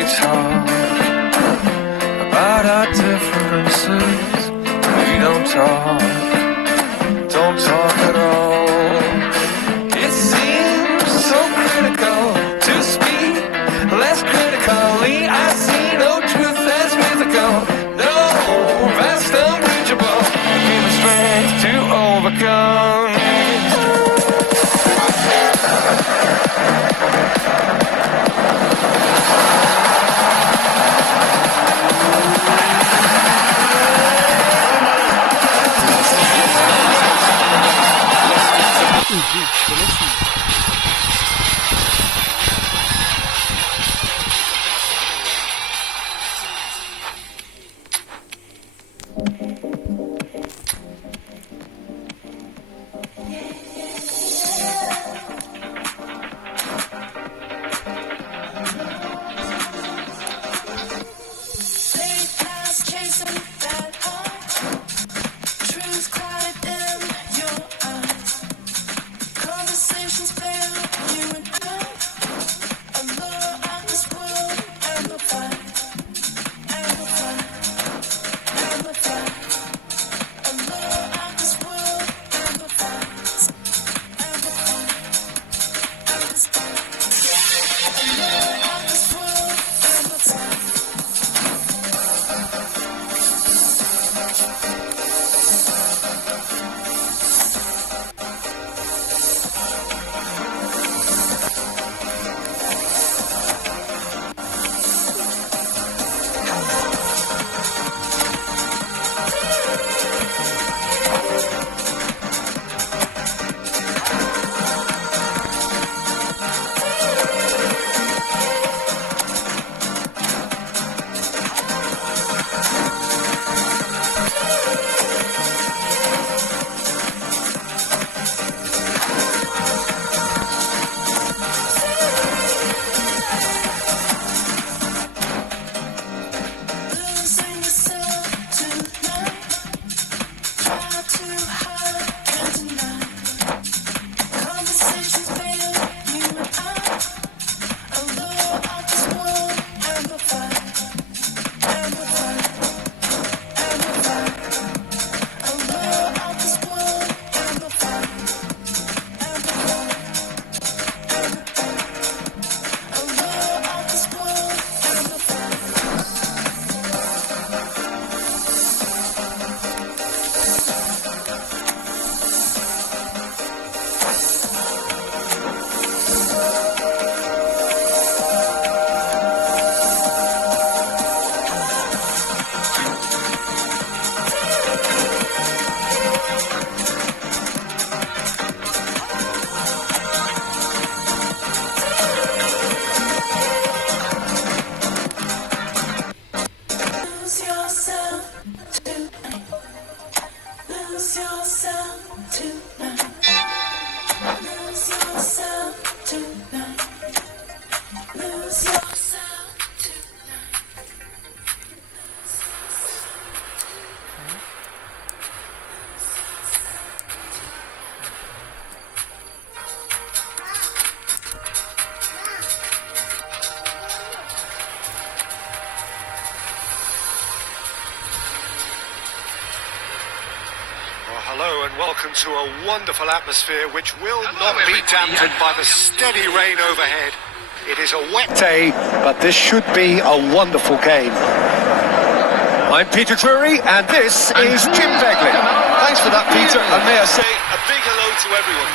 we talk about our differences? We don't talk at all. It seems so critical to speak less critically. I see no truth as mythical, no past unreachable. Give the strength to overcome. Hello and welcome to a wonderful atmosphere which will not be dampened by the steady rain overhead. It is a wet day, but this should be a wonderful game. I'm Peter Drury and this is Jim Begley. Thanks for that, Peter, and may I say a big hello to everyone.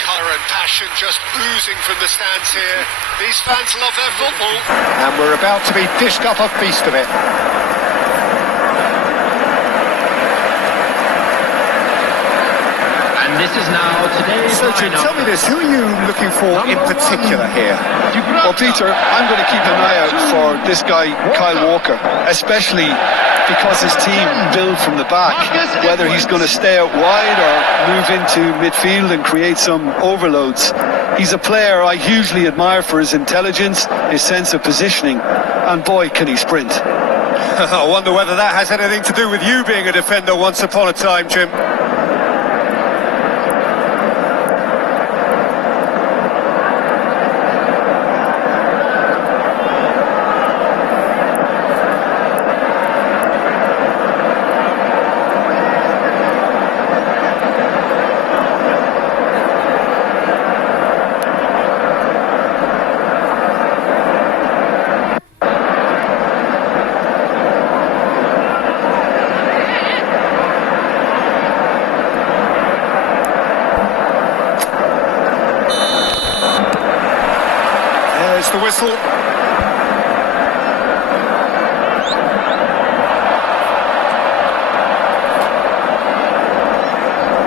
Colour and passion just oozing from the stands here. These fans love their football. And we're about to be dished up a feast of it. This is now today's So, Jim, tell me this, who are you looking for in particular here? Well, Peter, I'm going to keep an eye out for this guy, Kyle Walker, especially because his team build from the back, whether he's going to stay out wide or move into midfield and create some overloads. He's a player I hugely admire for his intelligence, his sense of positioning, and boy, can he sprint. I wonder whether that has anything to do with you being a defender once upon a time, Jim. the whistle.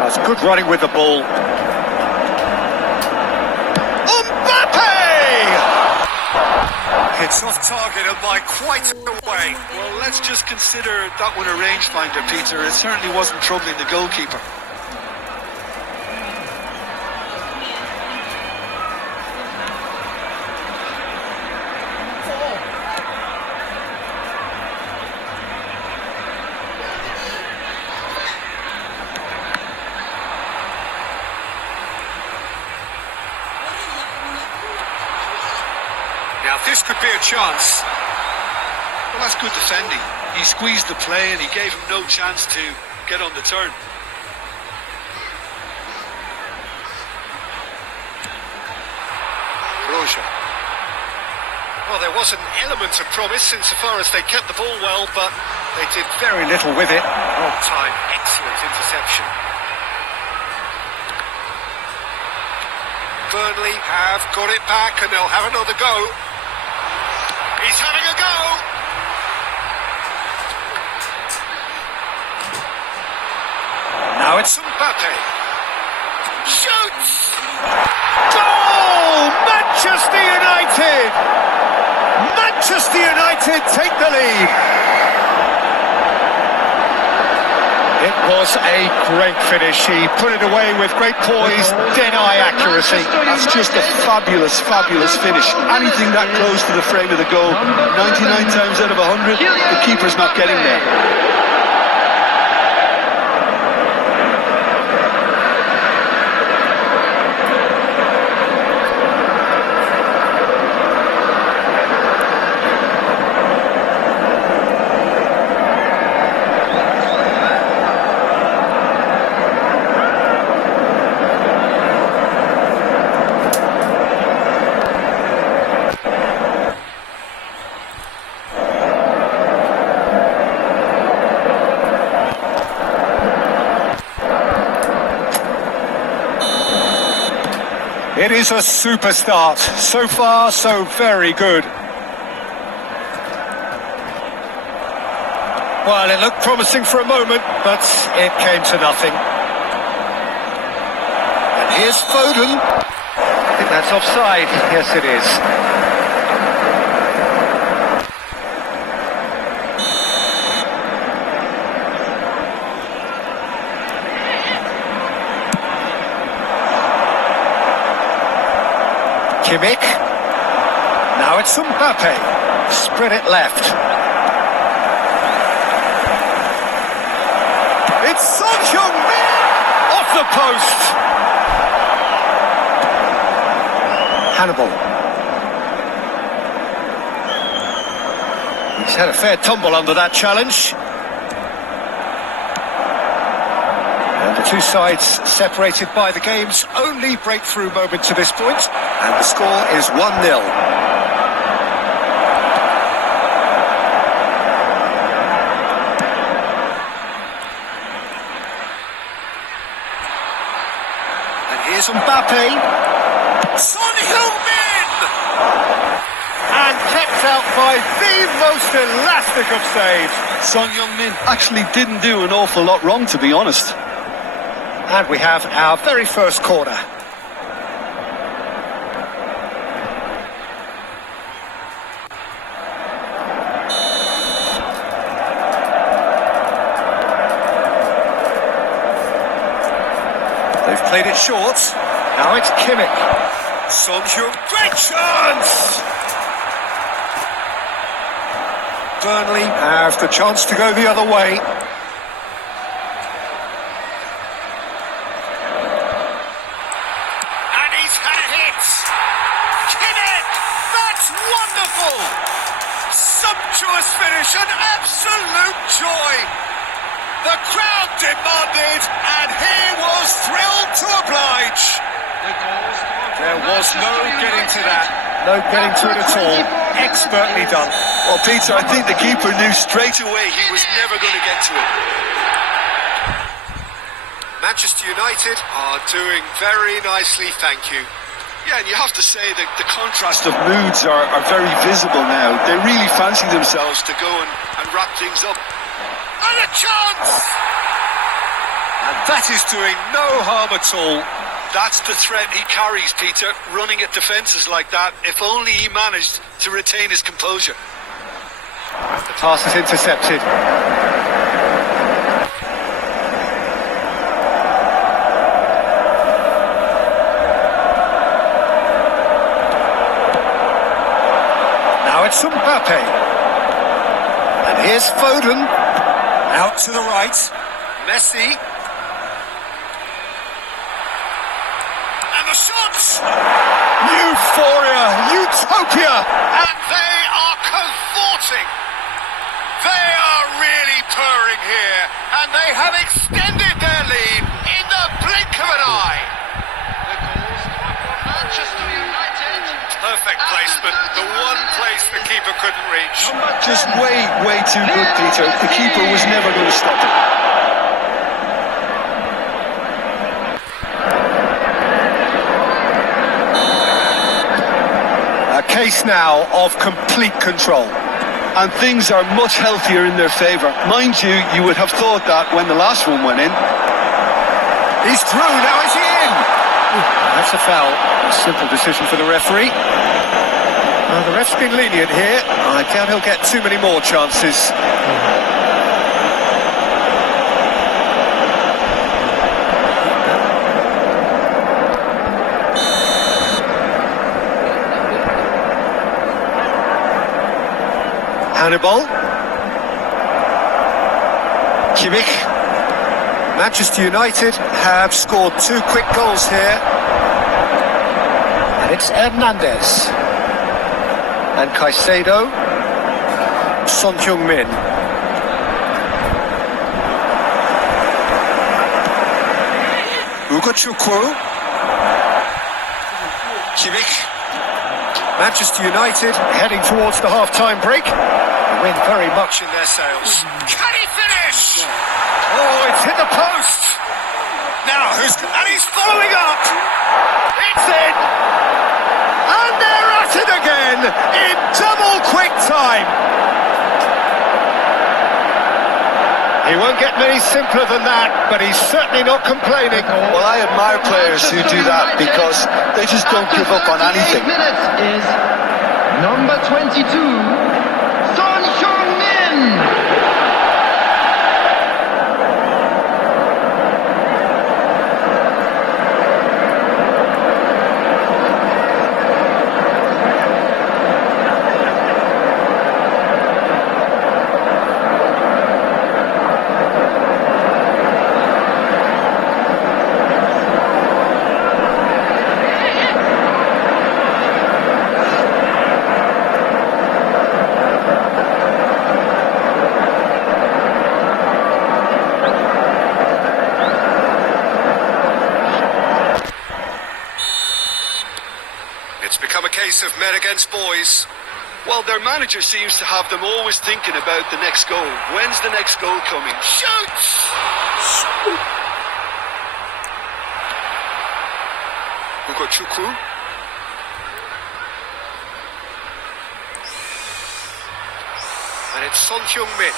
That's good running with the ball. It's off target and by quite a way. Well, let's just consider that one a rangefinder, Peter. It certainly wasn't troubling the goalkeeper. Now this could be a chance. Well, that's good defending. He squeezed the play and he gave him no chance to get on the turn. Roja. Well, there was an element of promise insofar as they kept the ball well, but they did very little with it. Wrong time, excellent interception. Burnley have got it back and they'll have another go. He's having a go! Now it's Mbappe. Shoots! Goal! Manchester United! Manchester United take the lead. It was a great finish. He put it away with great poise, dead-eye accuracy. That's just a fabulous, fabulous finish. Anything that close to the frame of the goal, 99 times out of 100, the keeper's not getting there. It is a super start. So far, so very good. Well, it looked promising for a moment, but it came to nothing. And here's Foden. I think that's offside. Yes, it is. Kimmich. Now it's Mbappe. Spread it left. It's Son Heung-min off the post. Hannibal. He's had a fair tumble under that challenge. And the two sides separated by the game's only breakthrough moment to this point. And the score is 1-0. And here's Mbappe. Son Heung-min! And kept out by the most elastic of saves. Son Heung-min actually didn't do an awful lot wrong, to be honest. And we have our very first corner. They've played it short. Now it's Kimmich. Son Heung, great chance! Burnley have the chance to go the other way. And he's had a hit! Kimmich! That's wonderful! Sumptuous finish, an absolute joy! The crowd demanded, and he was thrilled to oblige. There was no getting to that. No getting to it at all. Expertly done. Well, Peter, I think the keeper knew straight away he was never going to get to it. Manchester United are doing very nicely, thank you. Yeah, and you have to say that the contrast of moods are very visible now. They really fancy themselves to go and wrap things up. And a chance! And that is doing no harm at all. That's the threat he carries, Peter, running at defences like that. If only he managed to retain his composure. The pass is intercepted. Now it's Mbappe. And here's Foden. Out to the right. Messi. And the shots! Euphoria! Utopia! And they are cavorting. They are really purring here. And they have extended their lead in the blink of an eye. Manchester United. Perfect placement. The one place the keeper couldn't reach. Just way too good, Peter. The keeper was never going to stop it. A case now of complete control. And things are much healthier in their favour. Mind you, you would have thought that when the last one went in. He's through, now is he in? That's a foul. A simple decision for the referee. The ref's been lenient here. I doubt he'll get too many more chances. Hannibal. Kimmich. Manchester United have scored 2 quick goals here. And it's Hernandez. And Caicedo. Son Heung-min. Chukwu. Kimmich. Manchester United heading towards the half-time break. The wind very much in their sails. Can he finish? Oh, it's hit the post. Now, and he's following up. It's in. And they're at it again in double quick time. He won't get many simpler than that, but he's certainly not complaining. Well, I admire players who do that because they just don't give up on anything. Minutes is number 22, Son Heung-min. It's become a case of men against boys. Well, their manager seems to have them always thinking about the next goal. When's the next goal coming? Shoots! Chukwu. And it's Son Heung-min.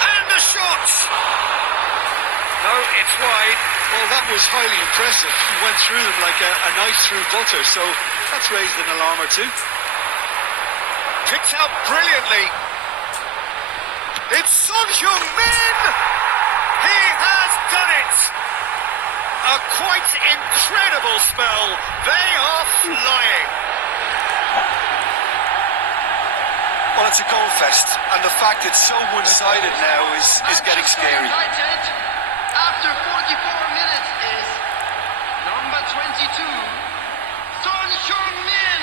And the shot! No, it's wide. Well, that was highly impressive. He went through them like a knife through butter, so that's raised an alarm or two. Picked out brilliantly. It's Son Heung-min! He has done it! A quite incredible spell. They are flying. Well, it's a goal fest, and the fact it's so one-sided now is getting scary. United, after 44 minutes, is number 22, Son Heung-min.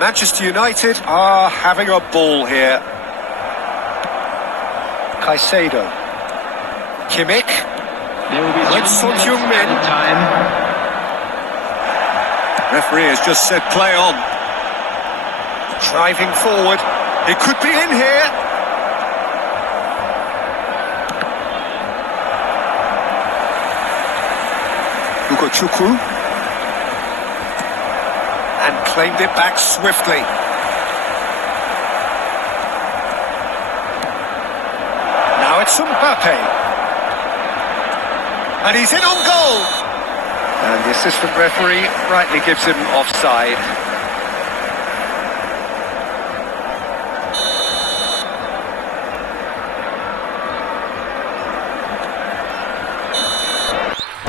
Manchester United are having a ball here. Caicedo. Kimmich. There will be It's Son Heung-min. time. Referee has just said play on. Driving forward. It could be in here. Chukwu. And claimed it back swiftly. Now it's Mbappe. And he's in on goal. And the assistant referee rightly gives him offside.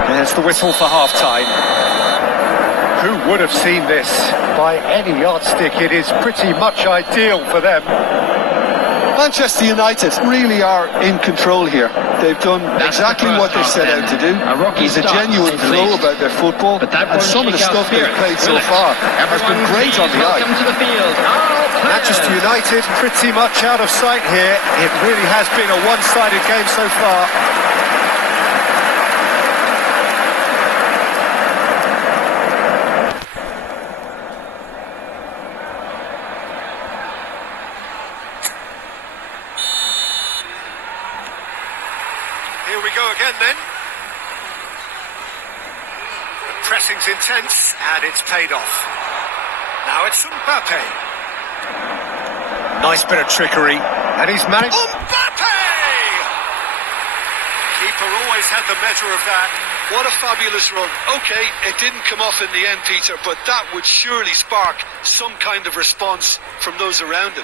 There's the whistle for half-time. Who would have seen this? By any yardstick, it is pretty much ideal for them. Manchester United really are in control here. They've done exactly what they set out to do. There's a genuine flow about their football, and some of the stuff they've played so far has been great on the eye. To the field. Manchester United pretty much out of sight here. It really has been a one-sided game so far. Here we go again then. The pressing's intense and it's paid off. Now it's Mbappe. Nice bit of trickery. And he's managed... Mbappe! Keeper always had the measure of that. What a fabulous run. Okay, it didn't come off in the end, Peter, but that would surely spark some kind of response from those around him.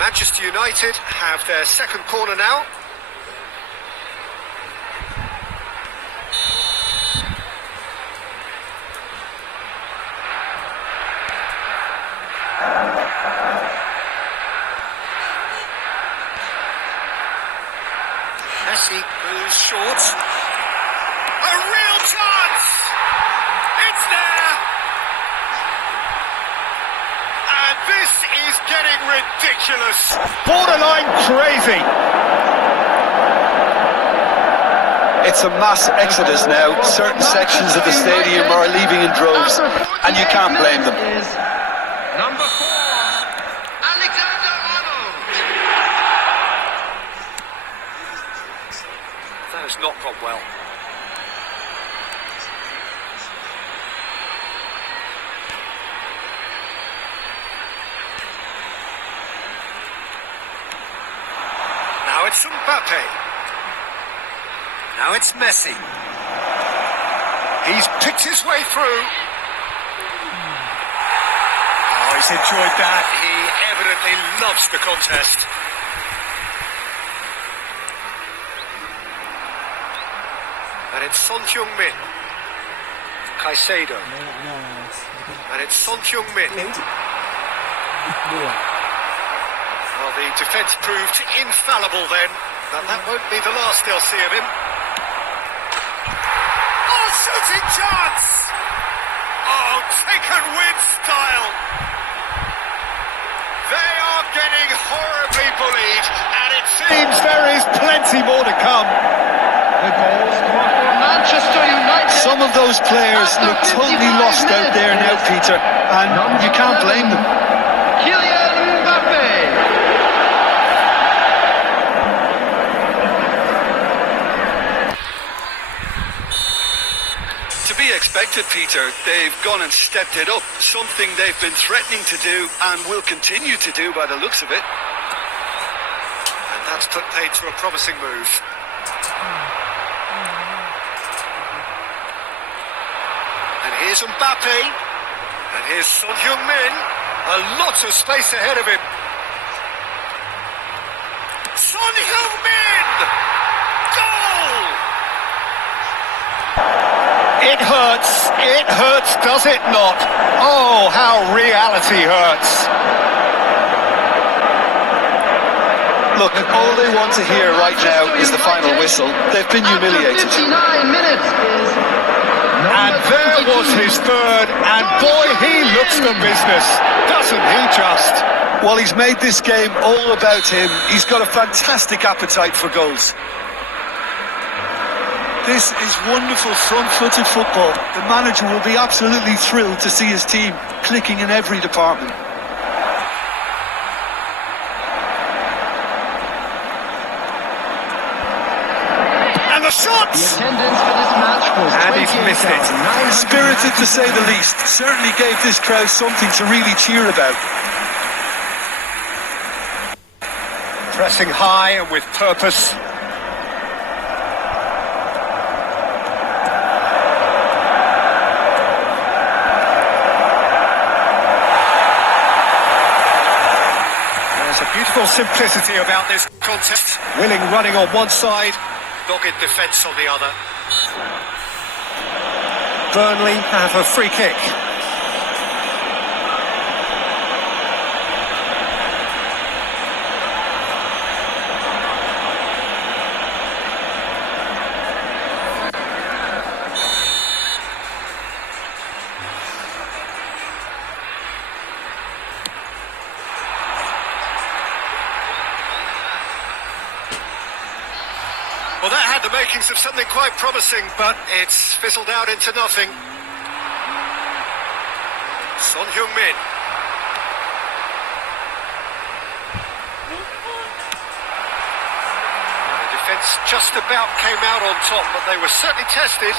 Manchester United have their second corner now. Messi moves short. A real chance! It's there! And this is getting ridiculous. Borderline crazy. It's a mass exodus now. Certain sections of the stadium are leaving in droves, and you can't blame them. Is number 4, Alexander-Arnold. That has not gone well. Now it's Mbappe. Now it's Messi. He's picked his way through. Oh, he's enjoyed that. He evidently loves the contest. And it's Son Heung-min. Caicedo. And it's Son Heung-min. Well, the defence proved infallible then, but that won't be the last they'll see of him. Oh, shooting chance! Oh, taken with style. They are getting horribly bullied, and it seems there is plenty more to come. The goal scored for Manchester United. Some of those players look totally lost out there now, Peter, and you can't blame them. Kylian Mbappe. To be expected, Peter. They've gone and stepped it up, something they've been threatening to do and will continue to do by the looks of it. And that's put paid to a promising move. And here's Mbappe. And here's Son Heung-min. A lot of space ahead of him. Son Heung-min! Goal! It hurts, does it not? Oh, how reality hurts. Look, all they want to hear right now is the final whistle. They've been humiliated. After 59 minutes is And there was his third, and boy, he looks the business, doesn't he just? Well, he's made this game all about him. He's got a fantastic appetite for goals. This is wonderful front-footed football. The manager will be absolutely thrilled to see his team clicking in every department. And the shots! The attendance for this match was And he's missed it. Spirited to say the least. Certainly gave this crowd something to really cheer about. Pressing high and with purpose. There's a beautiful simplicity about this contest. Willing running on one side, dogged defence on the other. Burnley have a free kick. Well, that had the makings of something quite promising, but it's fizzled out into nothing. Son Heung-min. The defence just about came out on top, but they were certainly tested.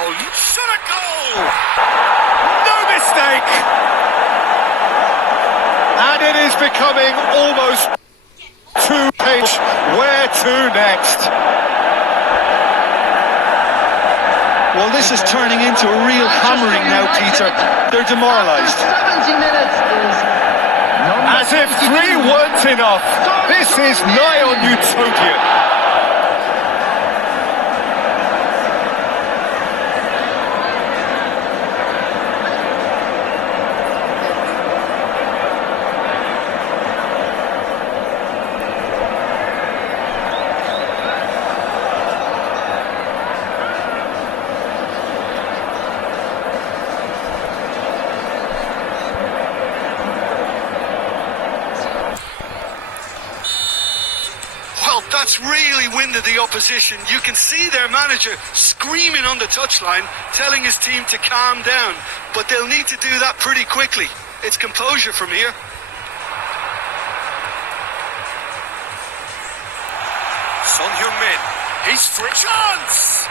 Oh, shot a goal! No mistake! And it is becoming almost two-page. Where to next? Well, this is turning into a real hammering now, Peter. They're demoralised. 70 minutes is As if three weren't enough. This is nigh on utopian. That's really winded the opposition. You can see their manager screaming on the touchline, telling his team to calm down. But they'll need to do that pretty quickly. It's composure from here. Son Heung-min, he's free. Chance!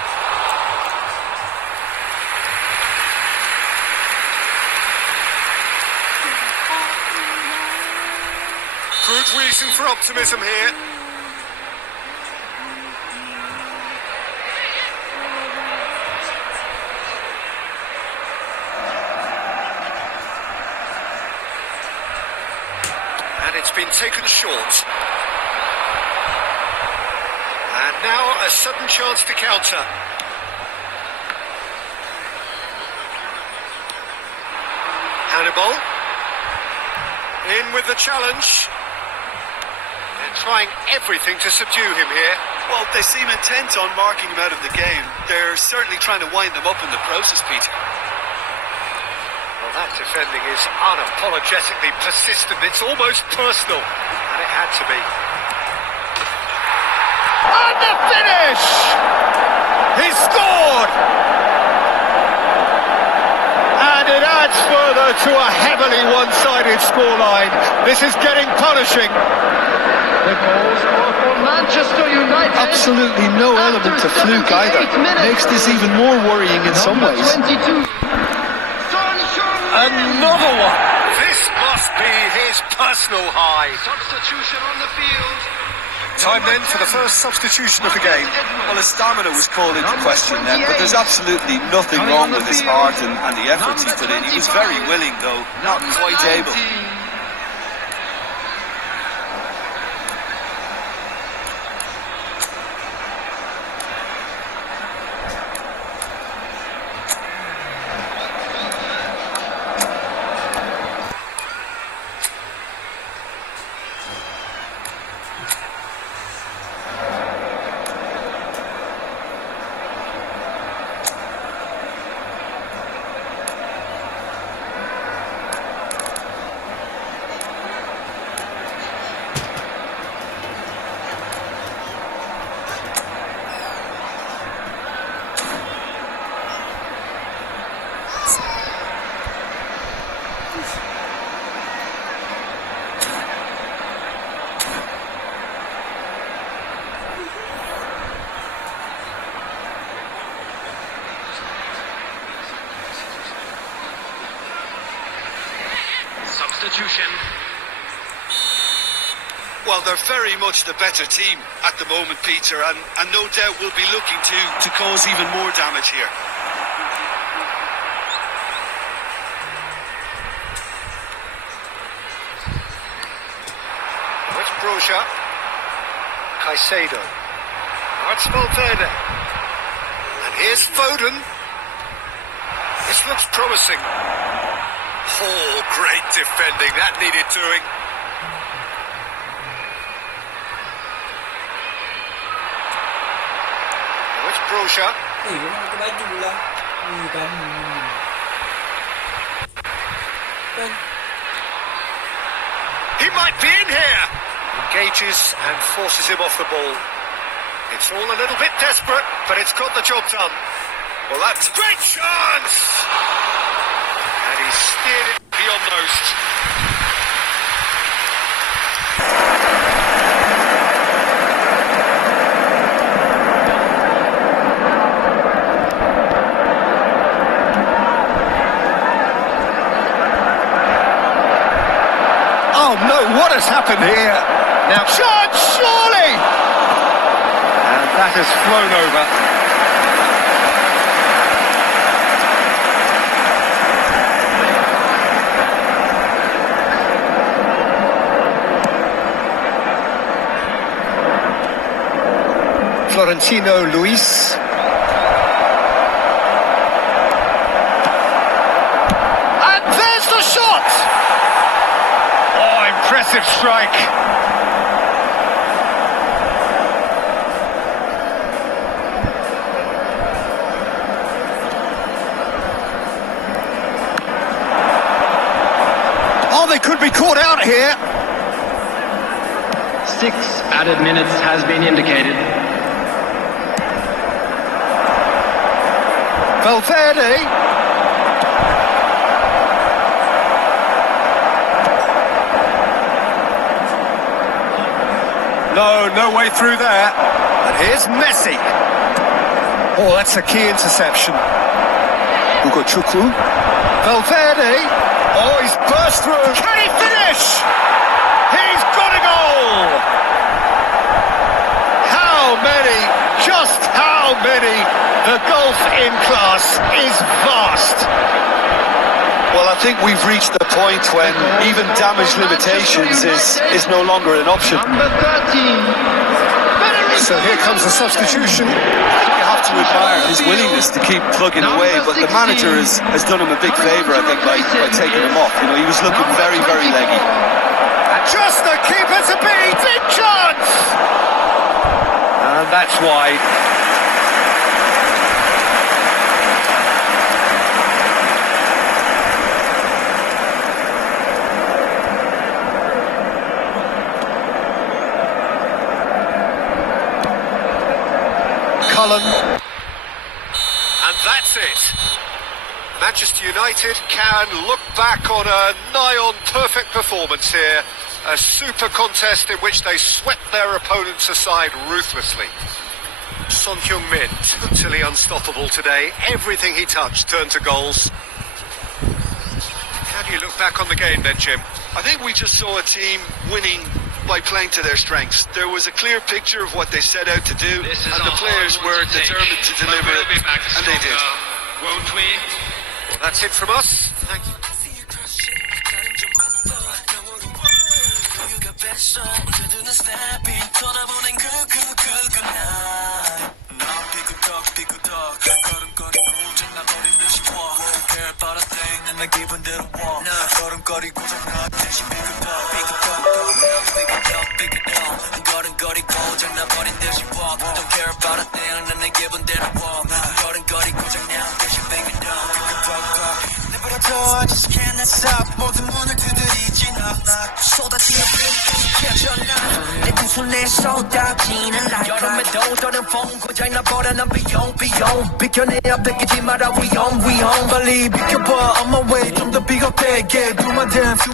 Good reason for optimism here. And it's been taken short. And now a sudden chance to counter. Hannibal. In with the challenge. They're trying everything to subdue him here. Well, they seem intent on marking him out of the game. They're certainly trying to wind him up in the process, Peter. Well, that defending is unapologetically persistent. It's almost personal. And it had to be. And the finish! He scored! And it adds further to a heavily one-sided scoreline. This is getting punishing. the goal scorer for Manchester United. Absolutely no element of fluke either. Makes this even more worrying in some ways. 22. Another one. This must be his personal high. Substitution on the field. Time then for the first substitution of the game. Well, his stamina was called into question then, but there's absolutely nothing wrong with his heart and the efforts he put in. He was very willing, though, not quite able. substitution. Well, they're very much the better team at the moment, Peter, and no doubt will be looking to cause even more damage here. It's Broja. Caicedo. That's Valverde. And here's Foden. This looks promising. Oh, great defending. That needed doing. Now it's Broja. He might be in here. Engages and forces him off the ball. It's all a little bit desperate, but it's got the job done. Well, that's a great chance! And he steered it beyond most. Oh no, what has happened here? Now, chance, surely! And that has flown over. Florentino Luis. And there's the shot! Oh, impressive strike. Oh, they could be caught out here. 6 added minutes has been indicated. Valverde. No way through there. And here's Messi. Oh, that's a key interception. Hugo Chukwu. Valverde. Oh, he's burst through. Can he finish? He's got a goal. How many? Just how many? The golf in class is vast. Well, I think we've reached the point when even damage limitations is no longer an option. Number 13. So here comes the substitution. I think you have to admire his willingness to keep plugging away, but the manager has done him a big favour, I think, by taking him off. You know, he was looking very, very leggy. And just the keeper to beat, in chance! And that's wide. And that's it. Manchester United can look back on a nigh-on perfect performance here. A super contest in which they swept their opponents aside ruthlessly. Son Heung-min, totally unstoppable today. Everything he touched turned to goals. How do you look back on the game then, Jim? I think we just saw a team winning by playing to their strengths. There was a clear picture of what they set out to do, and the players were determined to deliver it, and they did. Won't we? Well, that's it from us. Thank you. I just cannot stop 모든 문을 두드리지 나 쏟아지는 빗물이 켜져나 내 두 손에 쏟아지는 like 여름에도 더는 风고장나버려 난 비용 비켜내야 뺏기지 마라 위험 빨리 비켜봐 on my way 좀 더 비겁되게 do my dance